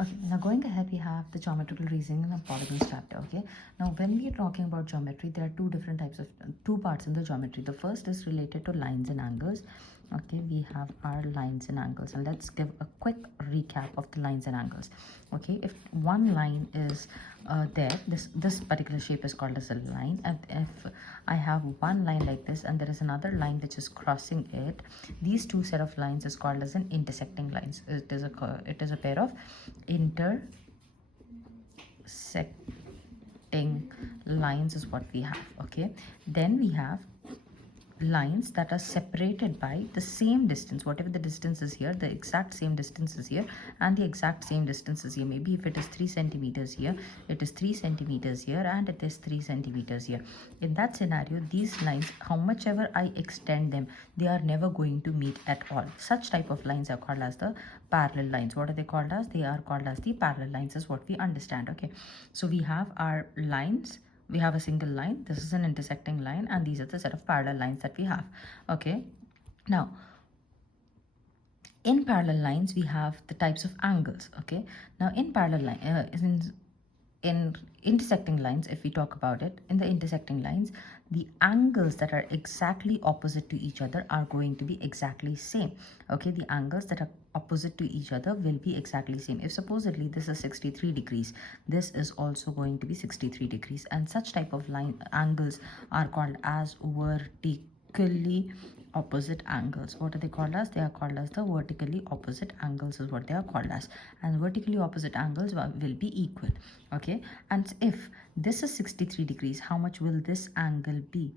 Okay, now going ahead, we have the geometrical reasoning and polygons chapter. Okay, now when we are talking about geometry, there are two different types of two parts in the geometry. The first is related to lines and angles. Okay, we have our lines and angles, and let's give a quick recap of the lines and angles. Okay, if one line is there, this particular shape is called as a line, and if I have one line like this and there is another line which is crossing it, these two set of lines is called as an intersecting lines. It is a pair of intersecting lines is what we have. Okay, then we have lines that are separated by the same distance, whatever the distance is here, the exact same distance is here, and the exact same distance is here. Maybe if it is 3 centimeters here, it is 3 centimeters here, and it is 3 centimeters here. In that scenario, these lines, how much ever I extend them, they are never going to meet at all. Such type of lines are called as the parallel lines. What are they called as? They are called as the parallel lines, is what we understand. Okay, so we have our lines, we have a single line, this is an intersecting line, and these are the set of parallel lines that we have. Okay, now in parallel lines we have the types of angles. Okay, now in parallel line in intersecting lines, if we talk about it, in the intersecting lines, the angles that are exactly opposite to each other are going to be exactly same. Okay, the angles that are opposite to each other will be exactly same. If supposedly this is 63 degrees, this is also going to be 63 degrees, and such type of line angles are called as vertically opposite angles. What are they called as? They are called as the vertically opposite angles, is what they are called as. And vertically opposite angles will be equal. Okay, and if this is 63 degrees, how much will this angle be?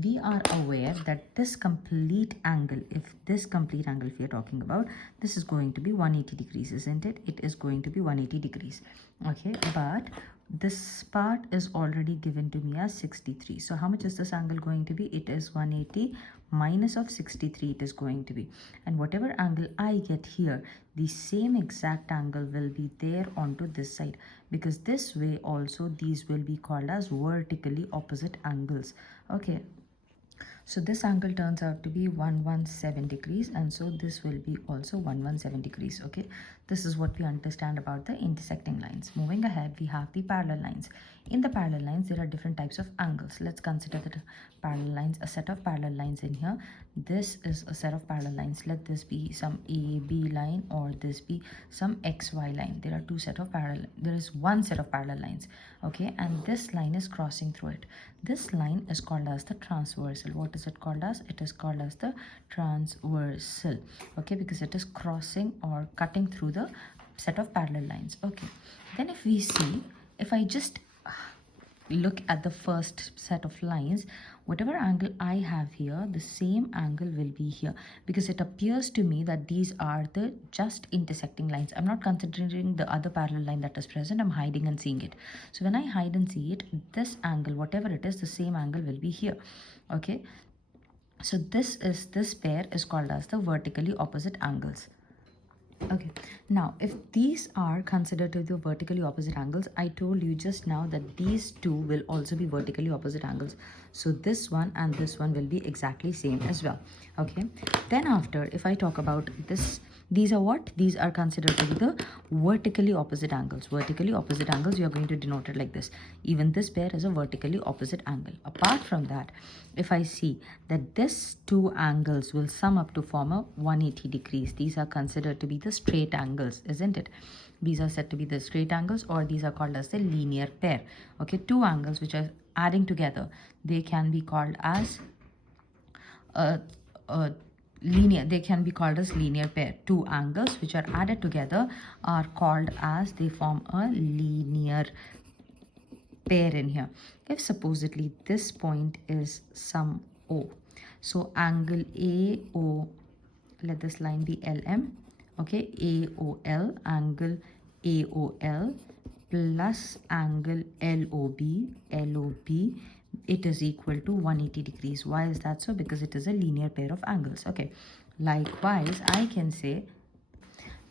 We are aware that this complete angle, if this complete angle if we are talking about, this is going to be 180 degrees, isn't it? It is going to be 180 degrees. Okay, but this part is already given to me as 63. So how much is this angle going to be? It is 180 minus of 63 it is going to be, and whatever angle I get here, the same exact angle will be there onto this side, because this way also these will be called as vertically opposite angles. Okay, so this angle turns out to be 117 degrees, and so this will be also 117 degrees. Okay, this is what we understand about the intersecting lines. Moving ahead, we have the parallel lines. In the parallel lines, there are different types of angles. Let's consider the parallel lines, a set of parallel lines in here. This is a set of parallel lines. Let this be some AB line, or this be some XY line. There are two set of parallel, there is one set of parallel lines. Okay, and this line is crossing through it. This line is called as the transversal. What is it called as? It is called as the transversal. Okay, because it is crossing or cutting through the set of parallel lines. Okay, then if we see, if I just look at the first set of lines, whatever angle I have here, the same angle will be here, because it appears to me that these are the just intersecting lines. I'm not considering the other parallel line that is present. I'm hiding and seeing it. So when I hide and see it, this angle, whatever it is, the same angle will be here. Okay, so this pair is called as the vertically opposite angles. Okay, now if these are considered to the vertically opposite angles, I told you just now that these two will also be vertically opposite angles. So this one and this one will be exactly same as well. Okay, then after, if I talk about this, these are what? These are considered to be the vertically opposite angles. Vertically opposite angles, you are going to denote it like this. Even this pair is a vertically opposite angle. Apart from that, if I see that this two angles will sum up to form a 180 degrees, these are considered to be the straight angles, isn't it? These are said to be the straight angles, or these are called as the linear pair. Okay, two angles which are adding together, they can be called as linear, they can be called as linear pair. Two angles which are added together are called as, they form a linear pair in here. If supposedly this point is some O, so angle AO, let this line be LM. Okay, AOL, angle AOL plus angle LOB, it is equal to 180 degrees. Why is that so? Because it is a linear pair of angles. Okay, likewise I can say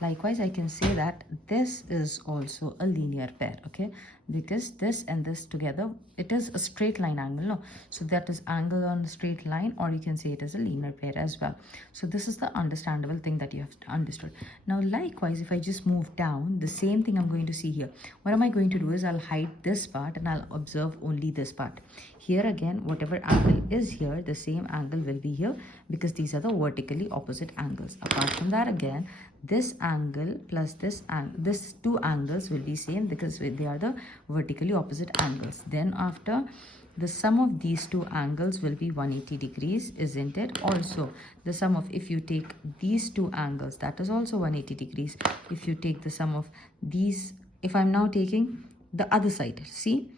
Likewise, I can say that this is also a linear pair, okay? Because this and this together, it is a straight line angle, no? So that is angle on a straight line, or you can say it is a linear pair as well. So this is the understandable thing that you have understood. Now, likewise, if I just move down, the same thing I'm going to see here. What am I going to do is I'll hide this part and I'll observe only this part. Here again, whatever angle is here, the same angle will be here because these are the vertically opposite angles. Apart from that, again, this angle plus this two angles will be same because they are the vertically opposite angles. Then after, the sum of these two angles will be 180 degrees, isn't it? Also, the sum of, if you take these two angles, that is also 180 degrees. If you take the sum of these, if I'm now taking the other side, see,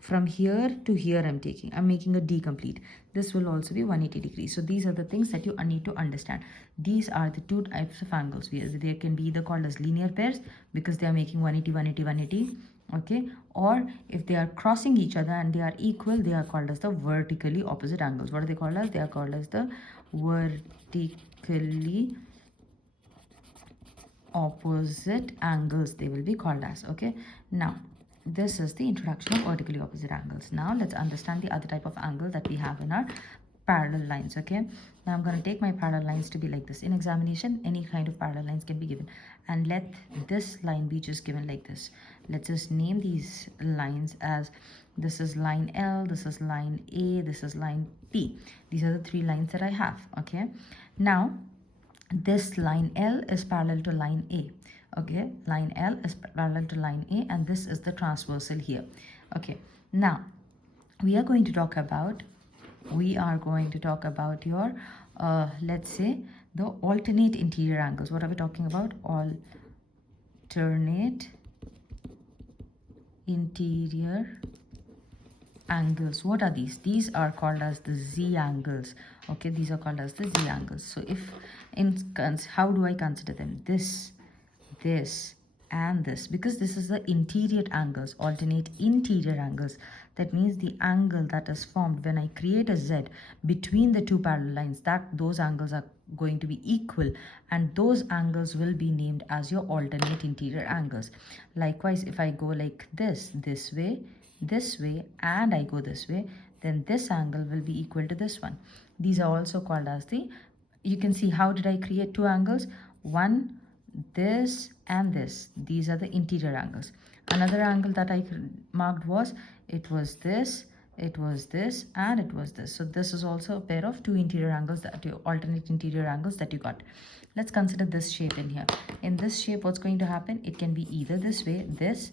from here to here I'm making a D complete. This will also be 180 degrees. So these are the things that you need to understand. These are the two types of angles. They can be either called as linear pairs because they are making 180, 180, 180. Okay, or if they are crossing each other and they are equal, they are called as the vertically opposite angles. What are they called as? They are called as the vertically opposite angles. They will be called as. Okay, now this is the introduction of vertically opposite angles. Now let's understand the other type of angle that we have in our parallel lines. Okay, now I'm going to take my parallel lines to be like this. In examination, any kind of parallel lines can be given, and let this line be just given like this. Let's just name these lines as, this is line L, this is line A, this is line P. These are the three lines that I have. Okay, now this line L is parallel to line A. Okay, line L is parallel to line A, and this is the transversal here. Okay, now we are going to talk about your let's say the alternate interior angles. What are we talking about? Alternate interior angles. What are these? These are called as the Z angles. Okay, these are called as the Z angles. So if how do I consider them? This and this, because this is the interior angles, alternate interior angles. That means the angle that is formed when I create a Z between the two parallel lines, those angles are going to be equal, and those angles will be named as your alternate interior angles. Likewise, if I go like this way, and I go this way, then this angle will be equal to this one. These are also called as you can see, how did I create two angles? One, this and this. These are the interior angles. Another angle that I marked was, it was this, and it was this. So this is also a pair of two interior angles, alternate interior angles that you got. Let's consider this shape in here. In this shape, what's going to happen? It can be either this way, this,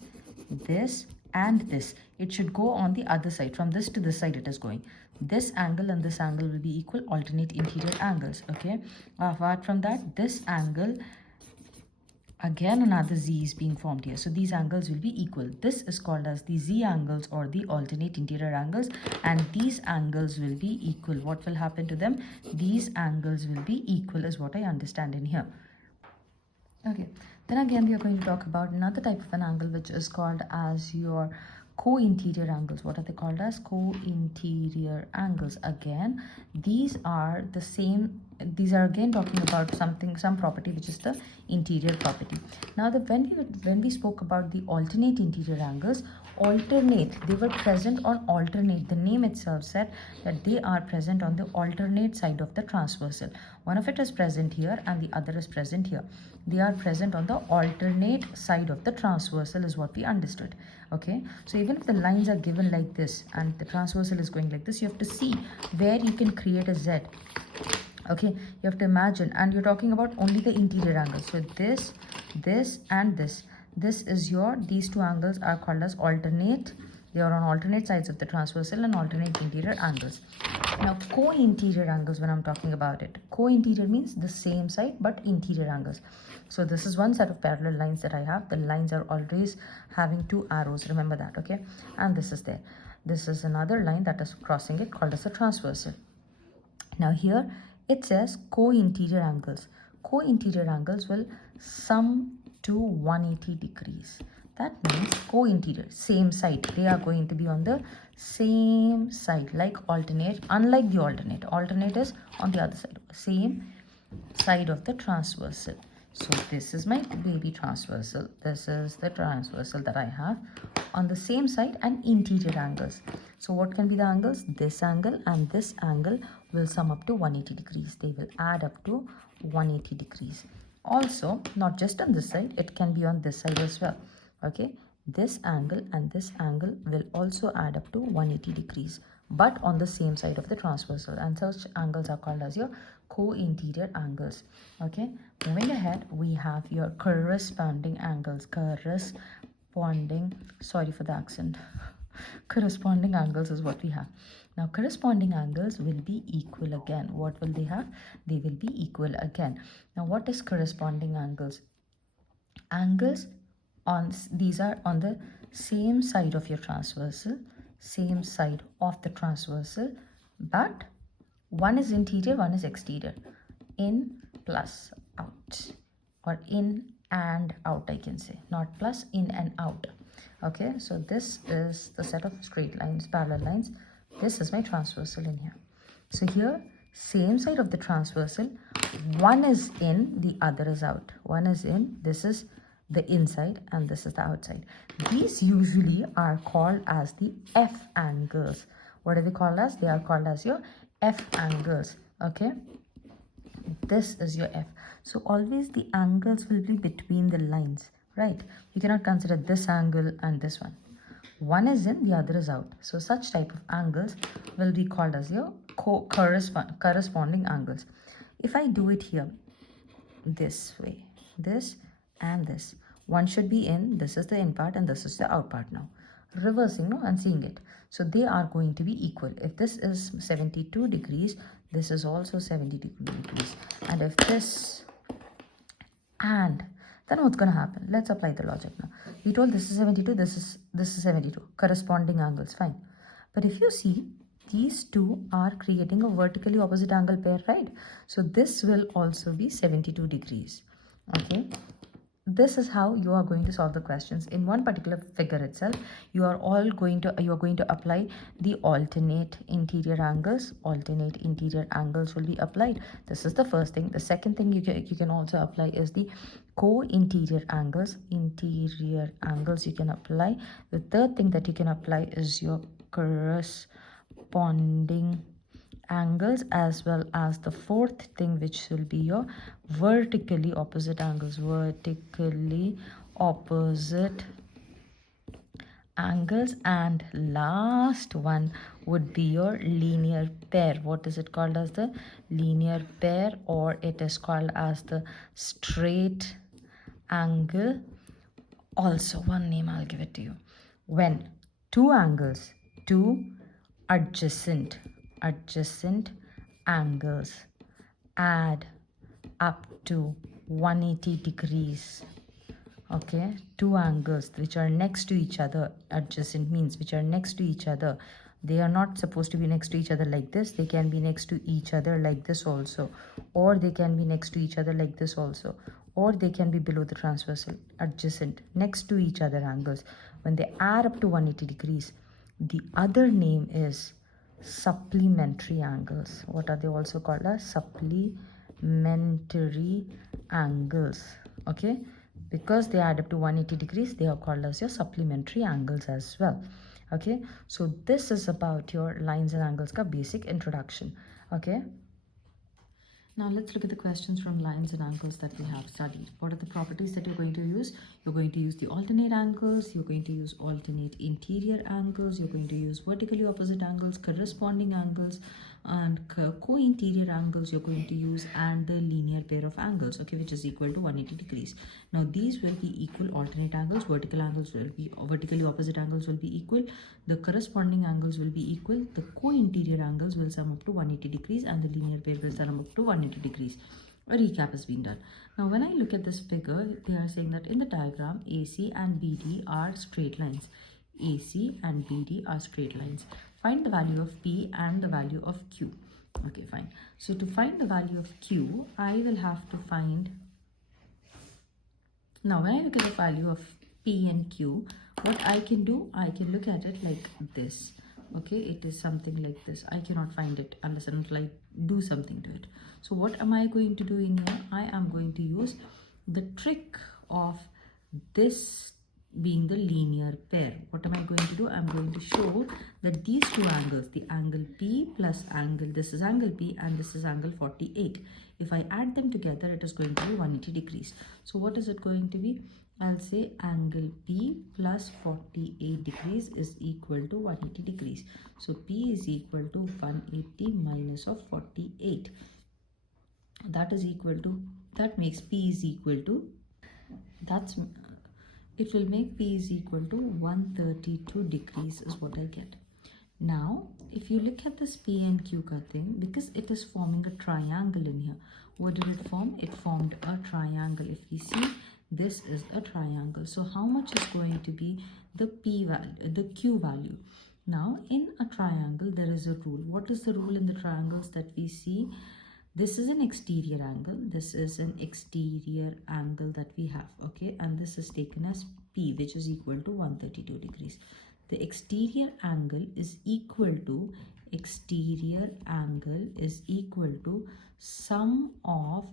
and this. It should go on the other side. From this to this side it is going. This angle and this angle will be equal, alternate interior angles. Okay, apart from that, this angle, again another Z is being formed here. So these angles will be equal. This is called as the Z angles or the alternate interior angles, and these angles will be equal. What will happen to them? These angles will be equal is what I understand in here. Okay, then again we are going to talk about another type of an angle which is called as your co-interior angles. What are they called as? Co-interior angles. Again, these are the same. These are again talking about some property which is the interior property. Now when we spoke about the alternate interior angles, they were present on alternate. The name itself said that they are present on the alternate side of the transversal. One of it is present here and the other is present here. They are present on the alternate side of the transversal is what we understood. Okay, so even if the lines are given like this and the transversal is going like this, you have to see where you can create a Z. Okay, you have to imagine, and you're talking about only the interior angles. So this, and this is these two angles are called as alternate. They are on alternate sides of the transversal and alternate interior angles. Now co-interior angles, when I'm talking about it, co-interior means the same side but interior angles. So this is one set of parallel lines that I have. The lines are always having two arrows, remember that. Okay, and this is there. This is another line that is crossing it, called as a transversal. Now here it says co-interior angles. Co-interior angles will sum to 180 degrees. That means co-interior, same side. They are going to be on the same side, like alternate. Unlike the alternate is on the other side, same side of the transversal. So this is my baby transversal. This is the transversal that I have on the same side, and interior angles. So what can be the angles? This angle and this angle will sum up to 180 degrees. They will add up to 180 degrees. Also, not just on this side, it can be on this side as well. Okay, this angle and this angle will also add up to 180 degrees, but on the same side of the transversal, and such angles are called as your co-interior angles. Okay, moving ahead, we have your corresponding angles. Sorry for the accent. Corresponding angles is what we have. Now corresponding angles will be equal again. What will they have? They will be equal again. Now what is corresponding angles? Angles on these are on the same side of your transversal, same side of the transversal, but one is interior, one is exterior. In plus out, or in and out, I can say, not plus, in and out. Okay, so this is the set of straight lines, parallel lines. This is my transversal in here. So here, same side of the transversal, one is in, the other is out. One is in, this is the inside and this is the outside. These usually are called as the F angles. What are they called as? They are called as your F angles. Okay, this is your F. So always the angles will be between the lines, right? You cannot consider this angle and this one. One is in, the other is out. So such type of angles will be called as your corresponding angles. If I do it here this way, this and this, one should be in, this is the in part and this is the out part. Now reversing, no, and seeing it, so they are going to be equal. If this is 72 degrees, this is also 72 degrees, and if this, and then what's going to happen? Let's apply the logic now. We told this is 72, this is 72, corresponding angles, fine. But if you see, these two are creating a vertically opposite angle pair, right? So this will also be 72 degrees. Okay, this is how you are going to solve the questions. In one particular figure itself, you are going to apply the alternate interior angles. Alternate interior angles will be applied. This is the first thing. The second thing you can also apply is the co-interior angles. Interior angles you can apply. The third thing that you can apply is your corresponding angles, as well as the fourth thing, which will be your vertically opposite angles. Vertically opposite angles. And last one would be your linear pair. What is it called as? The linear pair, or it is called as the straight angle. Also one name, I'll give it to you. When two angles, two adjacent angles add up to 180 degrees. Okay, two angles which are next to each other, adjacent means which are next to each other. They are not supposed to be next to each other like this. They can be next to each other like this also, or they can be next to each other like this also, or they can be below the transversal. Adjacent, next to each other angles, when they add up to 180 degrees, the other name is supplementary angles. What are they also called as? Supplementary angles. Okay, because they add up to 180 degrees, they are called as your supplementary angles as well. Okay, so this is about your lines and angles ka basic introduction. Okay, now let's look at the questions from lines and angles that we have studied. What are the properties that you're going to use? You're going to use the alternate angles, you're going to use alternate interior angles, you're going to use vertically opposite angles, corresponding angles, and co-interior angles you're going to use, and the linear pair of angles, okay, which is equal to 180 degrees. Now these will be equal. Alternate angles, vertically opposite angles will be equal, the corresponding angles will be equal, the co-interior angles will sum up to 180 degrees, and the linear pair will sum up to 180 degrees. A recap has been done. Now when I look at this figure, they are saying that in the diagram, AC and BD are straight lines. AC and BD are straight lines. Find the value of P and the value of Q. Okay, fine. So to find the value of Q, I will have to find... Now when I look at the value of P and Q, what I can do, I can look at it like this. Okay, it is something like this. I cannot find it unless and until I do something to it. So what am I going to do in here? I am going to use the trick of this being the linear pair, what am I going to do? I'm going to show that these two angles, the angle P plus angle, this is angle P and this is angle 48. If I add them together, it is going to be 180 degrees. So what is it going to be? I'll say angle P plus 48 degrees is equal to 180 degrees. So P is equal to 180 minus of 48. That is equal to, that makes P is equal to, it will make P is equal to 132 degrees is what I get. Now, if you look at this P and Q cutting, because it is forming a triangle in here, what did it form? It formed a triangle. If we see, this is a triangle. So how much is going to be the P value, the Q value? Now, in a triangle, there is a rule. What is the rule in the triangles that we see? This is an exterior angle, this is an exterior angle that we have, okay, and this is taken as P, which is equal to 132 degrees. The exterior angle is equal to sum of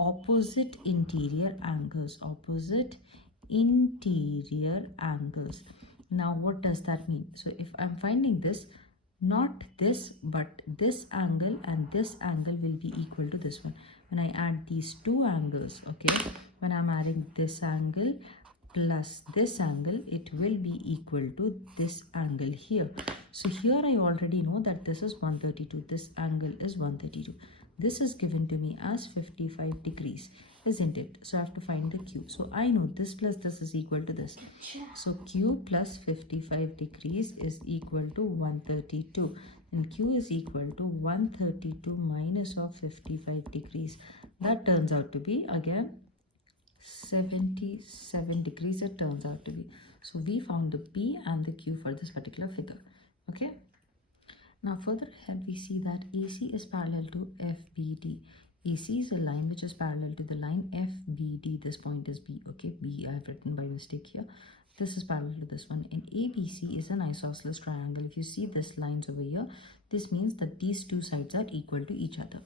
opposite interior angles, Now what does that mean? So if I'm finding this, not this but this angle and this angle will be equal to this one. When I add these two angles, okay, when I'm adding this angle plus this angle, it will be equal to this angle here. So here I already know that this is 132, this angle is 132. This is given to me as 55 degrees, isn't it? So I have to find the Q. So I know this plus this is equal to this. So Q plus 55 degrees is equal to 132. And Q is equal to 132 minus of 55 degrees. That turns out to be, again, 77 degrees it turns out to be. So we found the P and the Q for this particular figure. Okay. Now further ahead we see that AC is parallel to FBD. AC is a line which is parallel to the line FBD. This point is B. Okay, B I have written by mistake here. This is parallel to this one. And ABC is an isosceles triangle. If you see this lines over here, this means that these two sides are equal to each other.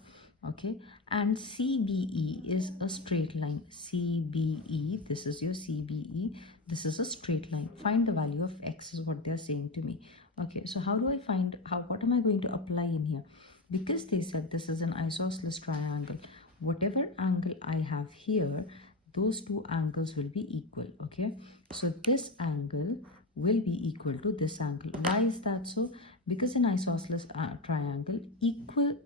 Okay, and CBE is a straight line. CBE, this is your CBE. This is a straight line. Find the value of X is what they are saying to me. Okay, so how do I find, what am I going to apply in here? Because they said this is an isosceles triangle, whatever angle I have here, those two angles will be equal. Okay, so this angle will be equal to this angle. Why is that so? Because in isosceles triangle, equal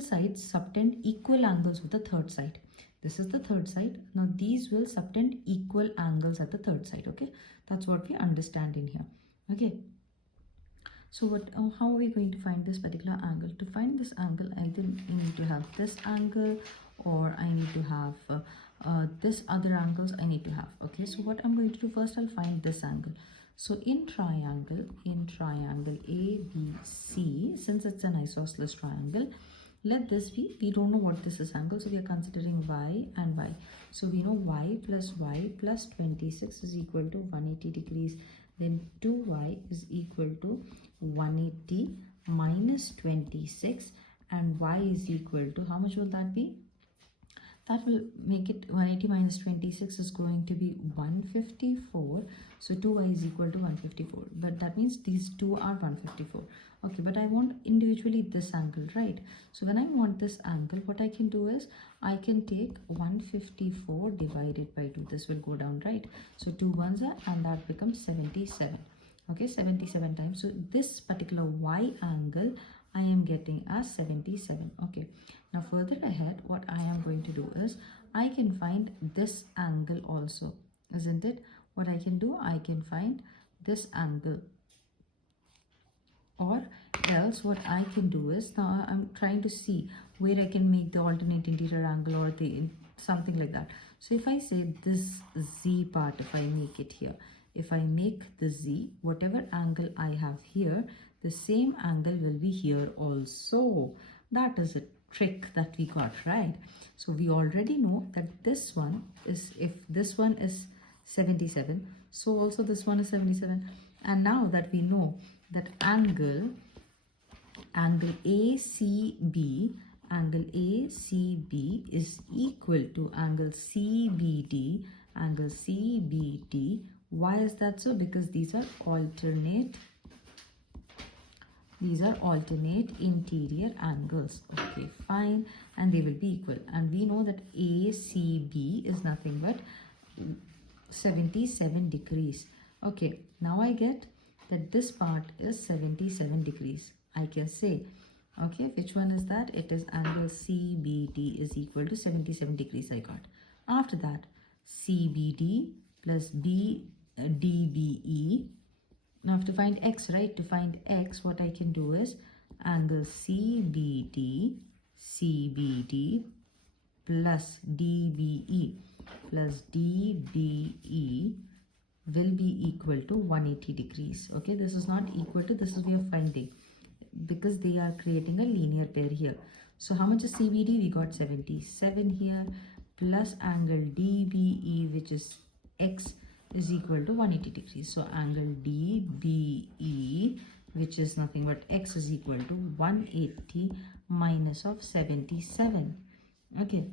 sides subtend equal angles with the third side. This is the third side. Now these will subtend equal angles at the third side. Okay, that's what we understand in here. Okay, so how are we going to find this particular angle? To find this angle, either I need to have this angle or I need to have this other angles I need to have. Okay, so what I'm going to do first, I'll find this angle. So in triangle ABC, since it's an isosceles triangle, let this be, we don't know what this is angle, so we are considering y and y. So we know y plus 26 is equal to 180 degrees. Then 2y is equal to 180 minus 26, and y is equal to, how much will that be? That will make it 180 minus 26 is going to be 154. So 2y is equal to 154. But that means these two are 154. Okay, but I want individually this angle, right? So when I want this angle, what I can do is I can take 154 divided by 2. This will go down, right? So 2 ones are, and that becomes 77. Okay, 77 times. So this particular y angle I am getting as 77. Okay, now further ahead, what I am going to do is I can find this angle also, isn't it? What I can do, I can find this angle, or else what I can do is, now I'm trying to see where I can make the alternate interior angle or the something like that. So if I say this Z part, if I make it here, if I make the Z, whatever angle I have here, the same angle will be here also. That is a trick that we got, right? So we already know that this one is, if this one is 77, so also this one is 77. And now that we know that angle ACB angle ACB is equal to angle CBD, angle CBD. Why is that so? Because these are alternate interior angles. Okay, fine, and they will be equal, and we know that ACB is nothing but 77 degrees. Okay, now I get that this part is 77 degrees. I can say, okay, which one is that? It is angle CBD is equal to 77 degrees I got. After that, CBD plus DBE. Now to find x, right? To find x, what I can do is angle CBD plus DBE will be equal to 180 degrees. Okay, this is not equal to, this is we are finding because they are creating a linear pair here. So how much is CBD? We got 77 here, plus angle DBE, which is x, is equal to 180 degrees. So angle DBE, which is nothing but x, is equal to 180 minus of 77. Okay,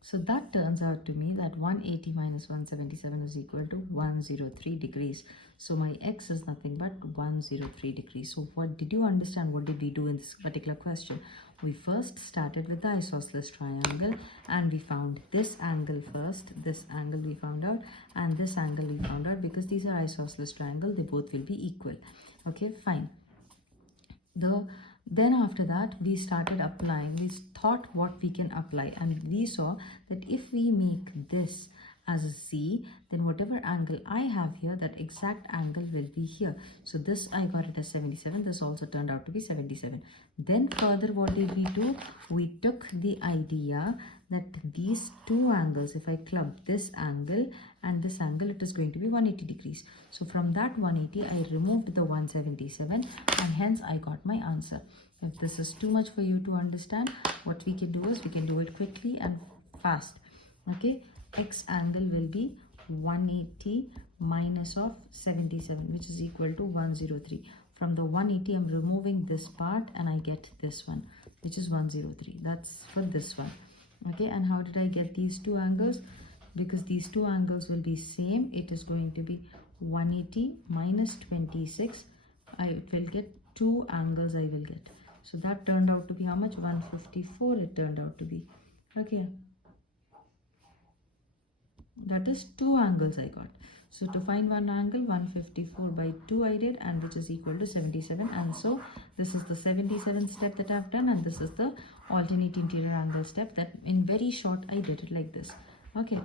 so that turns out to me that 180 minus 177 is equal to 103 degrees. So my x is nothing but 103 degrees. So what did you understand? What did we do in this particular question? We first started with the isosceles triangle and we found this angle first. This angle we found out and this angle we found out because these are isosceles triangle. They both will be equal. Okay, fine. Then after that we started applying, we thought what we can apply, and we saw that if we make this as a C, then whatever angle I have here, that exact angle will be here. So this I got it as 77, this also turned out to be 77. Then further what did we do? We took the idea that these two angles, if I club this angle and this angle, it is going to be 180 degrees. So from that 180 I removed the 177 and hence I got my answer. If this is too much for you to understand, what we can do is we can do it quickly and fast. Okay, x angle will be 180 minus of 77, which is equal to 103. From the 180 I'm removing this part and I get this one, which is 103. That's for this one. Okay, and how did I get these two angles? Because these two angles will be same, it is going to be 180 minus 26. I will get two angles I will get. So that turned out to be how much? 154 it turned out to be. Okay, that is two angles I got. So to find one angle, 154 by 2 I did, and which is equal to 77. And so this is the 77 step that I've done, and this is the alternate interior angle step that in very short I did it like this. Okay.